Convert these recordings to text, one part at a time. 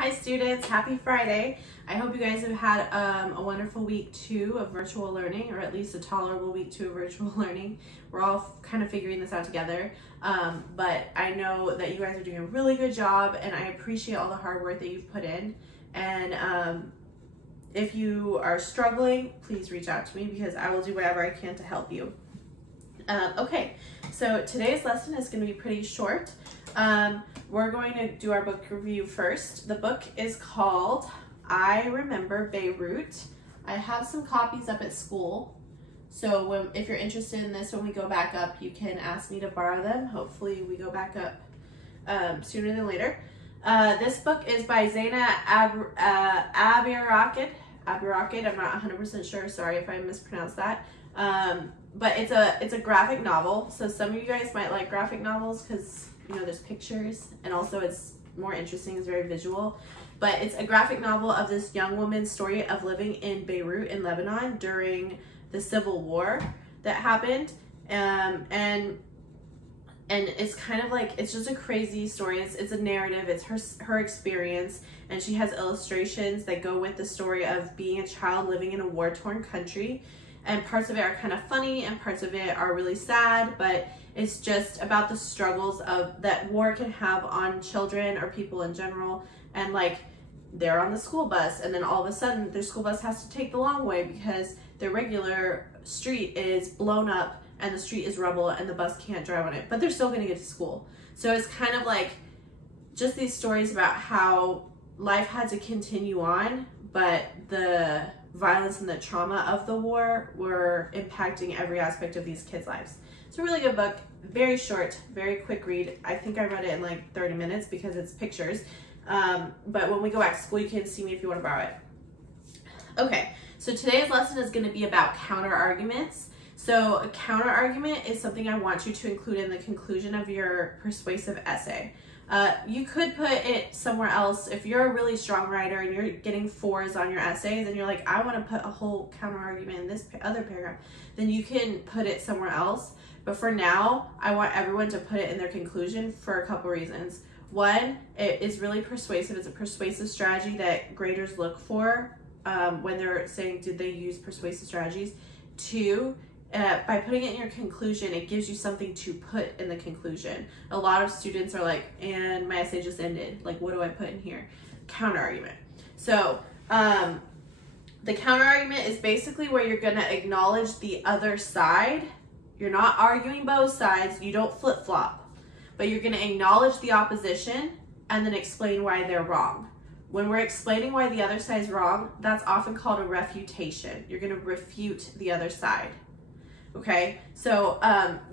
Hi students, happy Friday. I hope you guys have had a wonderful week 2 of virtual learning, or at least a tolerable week 2 of virtual learning. We're all kind of figuring this out together, but I know that you guys are doing a really good job and I appreciate all the hard work that you've put in. And if you are struggling, please reach out to me because I will do whatever I can to help you. Okay, so today's lesson is going to be pretty short. We're going to do our book review first. The book is called I Remember Beirut. I have some copies up at school, so if you're interested in this when we go back up, you can ask me to borrow them. Hopefully we go back up sooner than later. This book is by Zaina Abirakid. I'm not 100% sure, sorry if I mispronounced that. But it's a graphic novel, so some of you guys might like graphic novels because you know there's pictures and also it's more interesting, it's very visual. But it's a graphic novel of this young woman's story of living in Beirut in Lebanon during the civil war that happened, and it's kind of like, it's just a crazy story. It's a narrative, it's her experience, and she has illustrations that go with the story of being a child living in a war-torn country. And parts of it are kind of funny and parts of it are really sad, but it's just about the struggles of that war can have on children or people in general. And like, they're on the school bus and then all of a sudden their school bus has to take the long way because their regular street is blown up and the street is rubble and the bus can't drive on it, but they're still gonna get to school. So it's kind of like just these stories about how life had to continue on, but the violence and the trauma of the war were impacting every aspect of these kids' lives. It's a really good book, very short, very quick read. I think I read it in like 30 minutes because it's pictures. But when we go back to school, you can see me if you want to borrow it. Okay, so today's lesson is going to be about counter arguments. So a counter argument is something I want you to include in the conclusion of your persuasive essay. You could put it somewhere else. If you're a really strong writer and you're getting 4s on your essays and you're like, I want to put a whole counter argument in this other paragraph, then you can put it somewhere else. But for now, I want everyone to put it in their conclusion for a couple reasons. One, it is really persuasive. It's a persuasive strategy that graders look for when they're saying, did they use persuasive strategies? 2, by putting it in your conclusion, it gives you something to put in the conclusion. A lot of students are like, and my essay just ended. Like, what do I put in here? Counter argument. So the counter argument is basically where you're gonna acknowledge the other side. You're not arguing both sides. You don't flip-flop, but you're gonna acknowledge the opposition and then explain why they're wrong. When we're explaining why the other side is wrong, that's often called a refutation. You're gonna refute the other side. Okay, so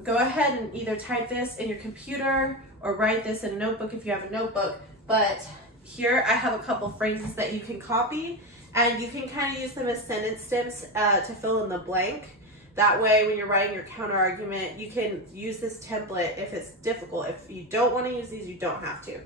go ahead and either type this in your computer or write this in a notebook if you have a notebook. But here I have a couple phrases that you can copy and you can kind of use them as sentence stems to fill in the blank. That way when you're writing your counter argument, you can use this template if it's difficult. If you don't want to use these, you don't have to.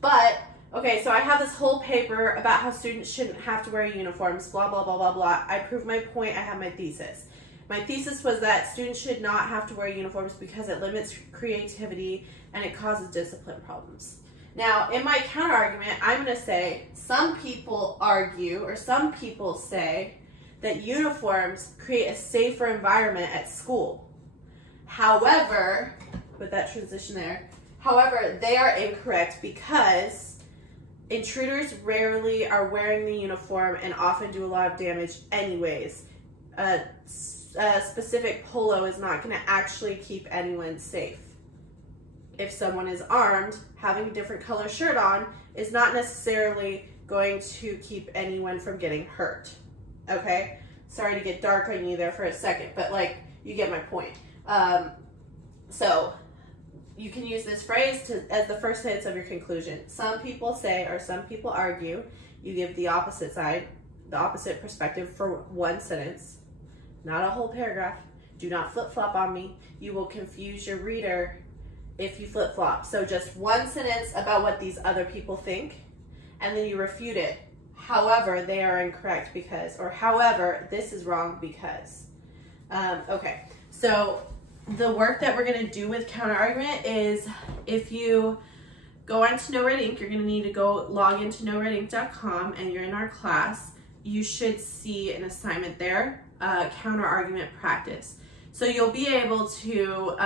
But, okay, so I have this whole paper about how students shouldn't have to wear uniforms, blah, blah, blah, blah, blah. I proved my point, I have my thesis. My thesis was that students should not have to wear uniforms because it limits creativity and it causes discipline problems. Now, in my counter argument, I'm going to say some people argue or some people say that uniforms create a safer environment at school. However, with that transition there, however, they are incorrect because intruders rarely are wearing the uniform and often do a lot of damage anyways. A specific polo is not going to actually keep anyone safe. If someone is armed, having a different color shirt on is not necessarily going to keep anyone from getting hurt. Okay? Sorry to get dark on you there for a second, but like, you get my point. So you can use this phrase as the first sentence of your conclusion. Some people say, or some people argue. You give the opposite side, the opposite perspective for one sentence. Not a whole paragraph. Do not flip-flop on me. You will confuse your reader if you flip-flop. So just one sentence about what these other people think, and then you refute it. However, they are incorrect because, or however, this is wrong because. Okay, so the work that we're gonna do with counter-argument is if you go on to No Red Ink. You're going to need to go log into noredink.com, and you're in our class. You should see an assignment there, counter-argument practice. So you'll be able to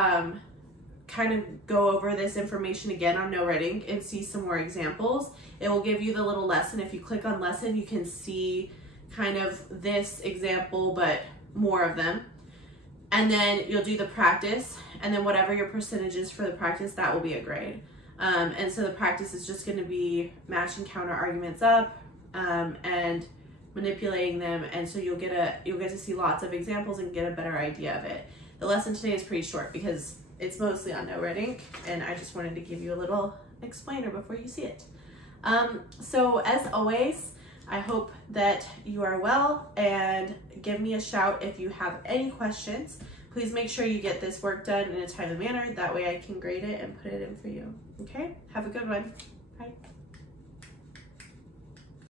kind of go over this information again on No Red Ink and see some more examples. It will give you the little lesson. If you click on lesson, you can see kind of this example, but more of them. And then you'll do the practice, and then whatever your percentage is for the practice, that will be a grade. And so the practice is just going to be matching counter arguments up and manipulating them, and so you'll get to see lots of examples and get a better idea of it. The lesson today is pretty short because it's mostly on No Red Ink, and I just wanted to give you a little explainer before you see it. So as always, I hope that you are well, and give me a shout if you have any questions. Please make sure you get this work done in a timely manner. That way I can grade it and put it in for you. Okay? Have a good one. Bye.